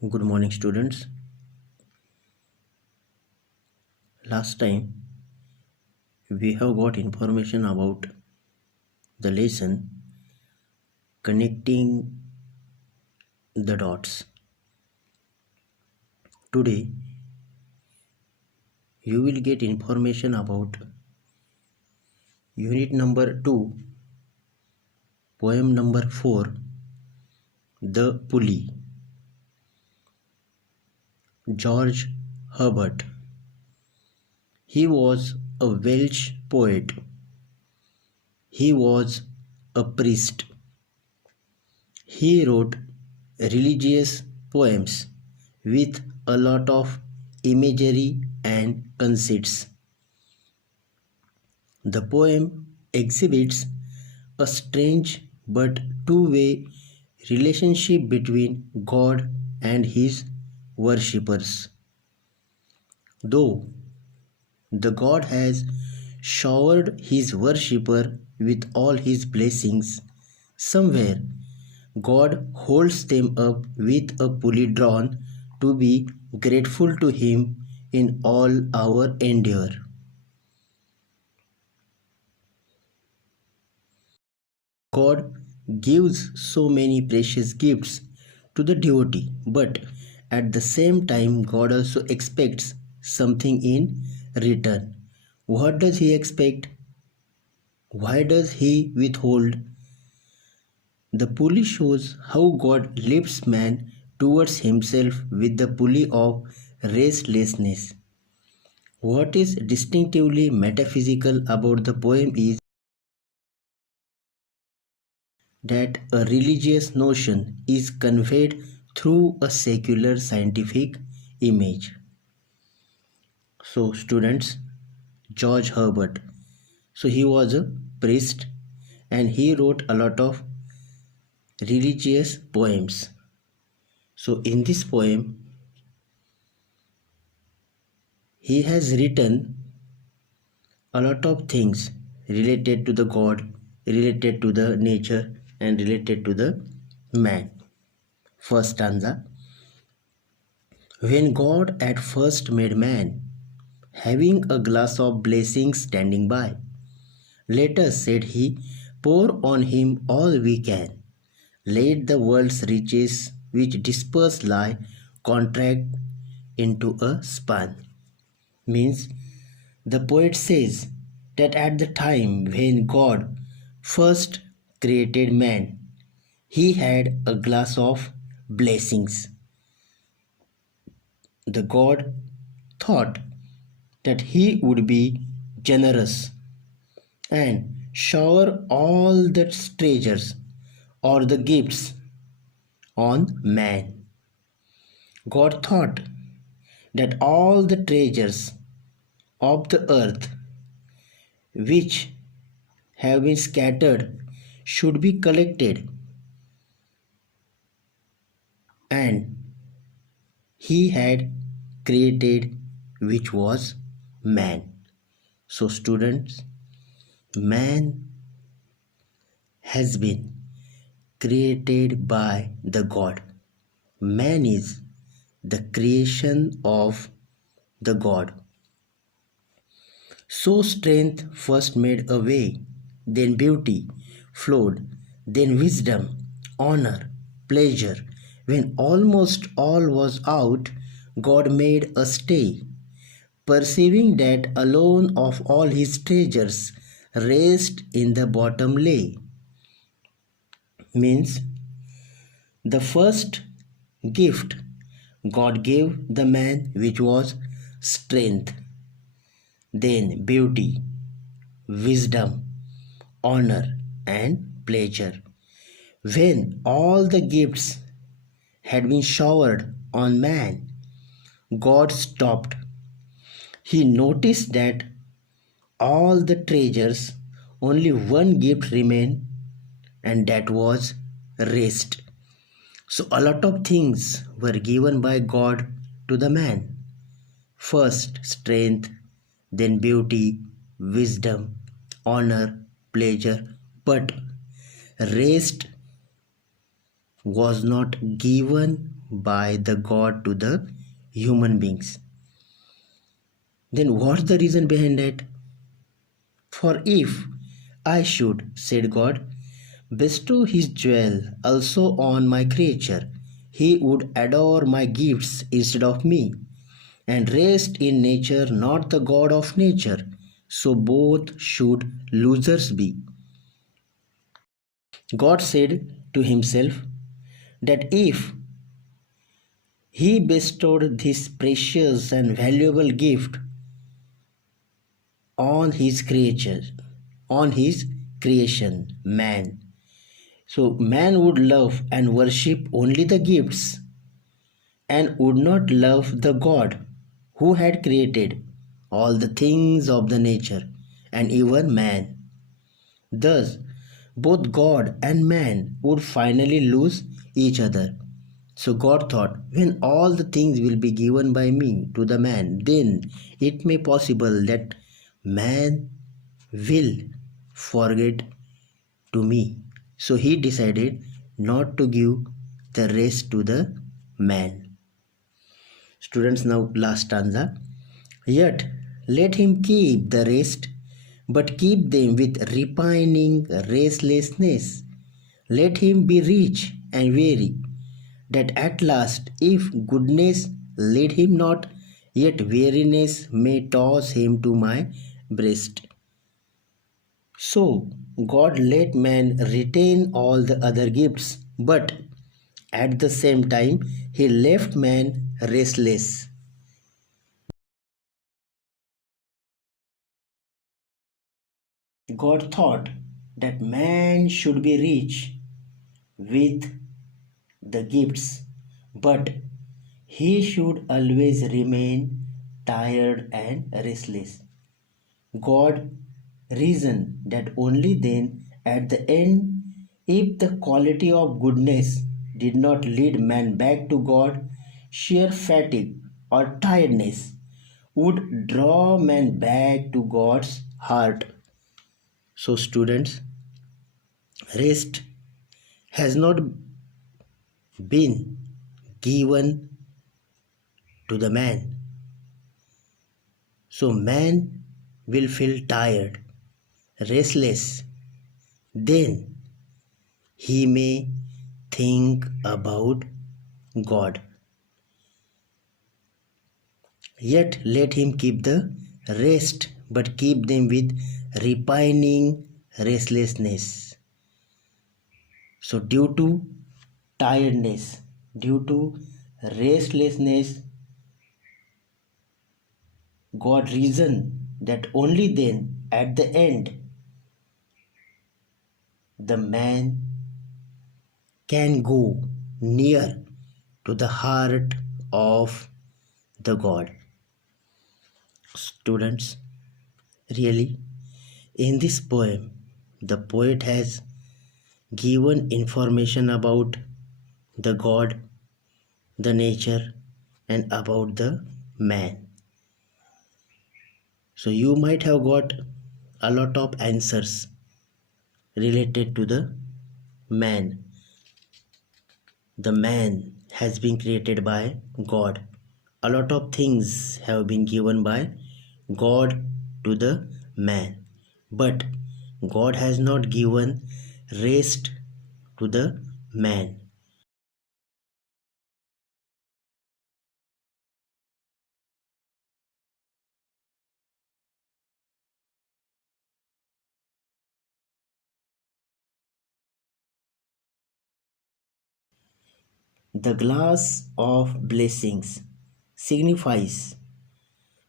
Good morning, students. Last time we have got information about the lesson connecting the dots. Today you will get information about unit number 2, poem number 4, The Pulley. George Herbert. He was a Welsh poet. He was a priest. He wrote religious poems with a lot of imagery and conceits. The poem exhibits a strange but two-way relationship between God and his worshippers. Though the God has showered his worshipper with all his blessings, somewhere God holds them up with a pulley drawn to be grateful to him in all our endeavor. God gives so many precious gifts to the devotee, but at the same time, God also expects something in return. What does He expect? Why does He withhold? The pulley shows how God lifts man towards Himself with the pulley of restlessness. What is distinctively metaphysical about the poem is that a religious notion is conveyed through a secular scientific image. So, students, George Herbert. So, he was a priest and he wrote a lot of religious poems. So, in this poem, he has written a lot of things related to the God, related to the nature, and related to the man. First stanza. When God at first made man, having a glass of blessings standing by, let us, said he, pour on him all we can. Let the world's riches which dispersed lie contract into a span. Means the poet says that at the time when God first created man, he had a glass of blessings. The God thought that he would be generous and shower all the treasures or the gifts on man. God thought that all the treasures of the earth which have been scattered should be collected, and he had created which was man. So students, man has been created by the God. Man is the creation of the God. So strength first made a way, then beauty flowed, then wisdom, honor, pleasure. When almost all was out, God made a stay, perceiving that alone of all his treasures rest in the bottom lay. Means the first gift God gave the man, which was strength, then beauty, wisdom, honor, and pleasure. When all the gifts had been showered on man, God stopped. He noticed that all the treasures, only one gift remained, and that was rest. So, a lot of things were given by God to the man. First, strength, then beauty, wisdom, honor, pleasure, but rest was not given by the God to the human beings. Then what's the reason behind that? For if I should, said God, bestow his jewel also on my creature, he would adore my gifts instead of me, and rest in nature, not the God of nature. So both should losers be. God said to himself that if he bestowed this precious and valuable gift on his creature, on his creation, man, so man would love and worship only the gifts and would not love the God who had created all the things of the nature and even man. Thus, both God and man would finally lose each other. So God thought, when all the things will be given by me to the man, then it may possible that man will forget to me. So he decided not to give the rest to the man. Students, now last stanza. Yet let him keep the rest, but keep them with repining restlessness. Let him be rich and weary, that at last, if goodness lead him not, yet weariness may toss him to my breast. So God let man retain all the other gifts, but at the same time, he left man restless. God thought that man should be rich with the gifts, but he should always remain tired and restless. God reasoned that only then, at the end, if the quality of goodness did not lead man back to God, sheer fatigue or tiredness would draw man back to God's heart. So, students, rest has not been given to the man. So, man will feel tired, restless. Then he may think about God. Yet let him keep the rest, but keep them with repining restlessness. So, due to tiredness, due to restlessness, God reasoned that only then, at the end, the man can go near to the heart of the God. Students, really, in this poem, the poet has given information about the God, the nature, and about the man. So you might have got a lot of answers related to the man. The man has been created by God. A lot of things have been given by God to the man. But God has not given rest to the man. The glass of blessings signifies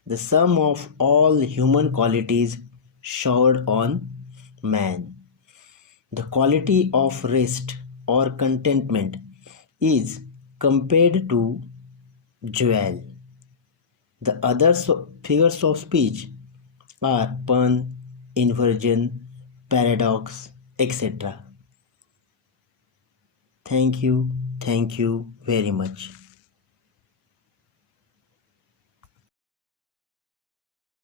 the sum of all human qualities showered on man. The quality of rest or contentment is compared to jewel. The other figures of speech are pun, inversion, paradox, etc. Thank you very much.